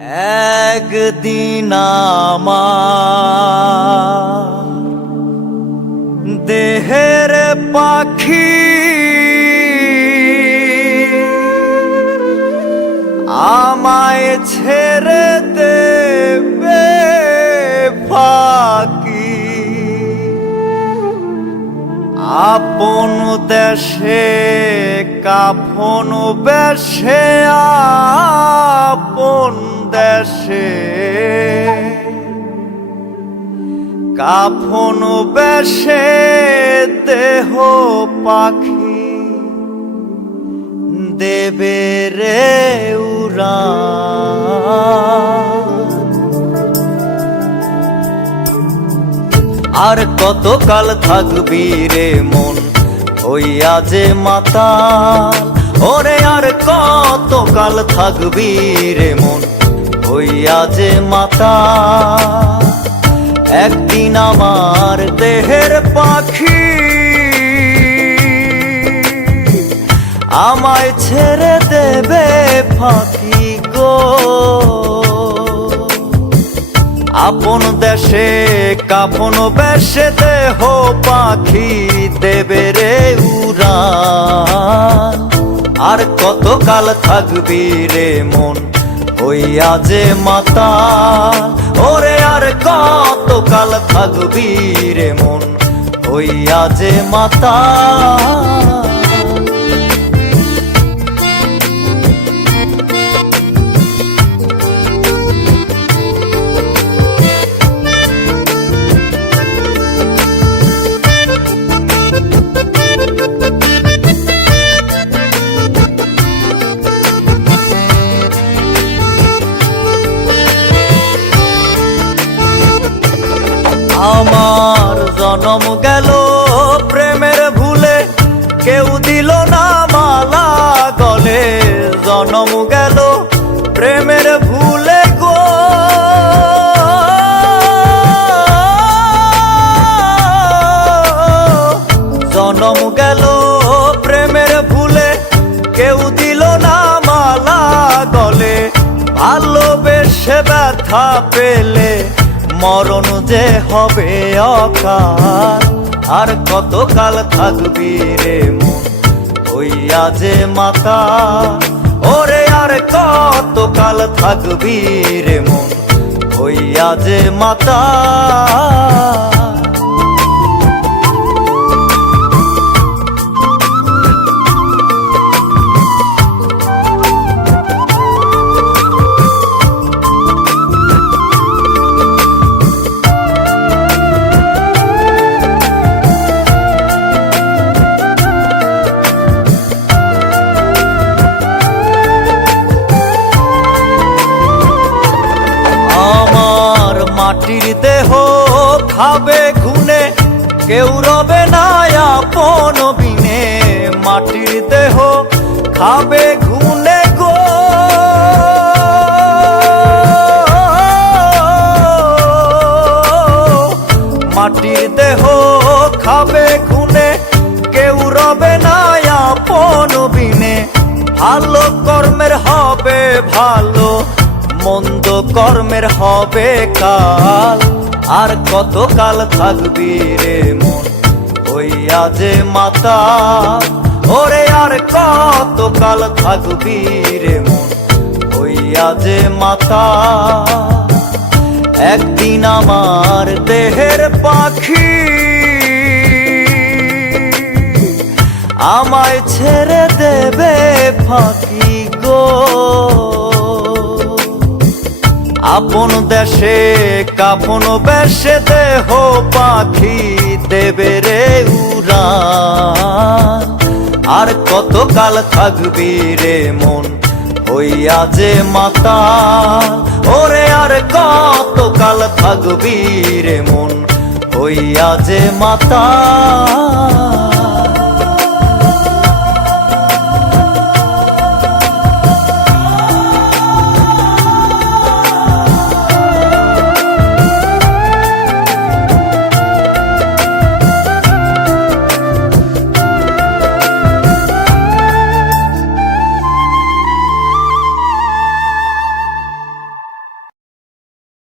একদিন আমার দেহের পাখি আমায় ছেড়ে দেবে ফাঁকি, আপন দেশে কাফন বেশে, আপন দেশে কাফন বেশে দেহ পাখি দেবে রে উড়ান। আর কতকাল থাকবি রে মন হইয়া যে মাতাল, ওরে আর কতকাল থাকবি রে মন হইয়া যে মাতাল। একদিন আমার দেহের পাখি আমায় ছেড়ে দেবে ফাঁকি গো, আপন দেশে কাফন বেশে দেহ পাখি দেবে রে উড়ান। আর কতকাল থাকবি রে মন হইয়া যে মাতাল, ওরে আর কতকাল থাকবি রে মন হইয়া যে মাতাল। আমার জনম গেল প্রেমের ভুলে, কেউ দিল না মালা গলে। জনম গেল প্রেমের ভুলে গো, জনম গেল প্রেমের ভুলে, কেউ দিল না মালা গলে। ভালোবেসে ব্যথা পেলে মরণ যে হবে অকাল। আর কতকাল থাকবি রে মন হইয়া যে মাতাল, ওরে আর কতকাল থাকবি রে মন হইয়া যে মাতাল। মাটির দেহ খাবে ঘুনে, কেউ রবে না আপন বিনে। মাটির দেহ খাবে ঘুনে গো, মাটির দেহ খাবে ঘুনে, কেউ রবে না আপন বিনে। ভালো কর্মের হবে ভালো, মন্দ কর্মের হবে কাল। আর কতকাল থাকবি রে মন হইয়া যে মাতাল, ওরে আর কতকাল থাকবি রে মন হইয়া যে মাতাল। একদিন আমার দেহের পাখি আমায় ছেড়ে দেবে ফাঁকি গো, আপন দেশে কাফন বেশে দেহ পাখি দেবে রে উড়ান। আর কতকাল থাকবি রে মন হইয়া যে মাতাল, ওরে আর কতকাল থাকবি রে মন হইয়া যে মাতাল।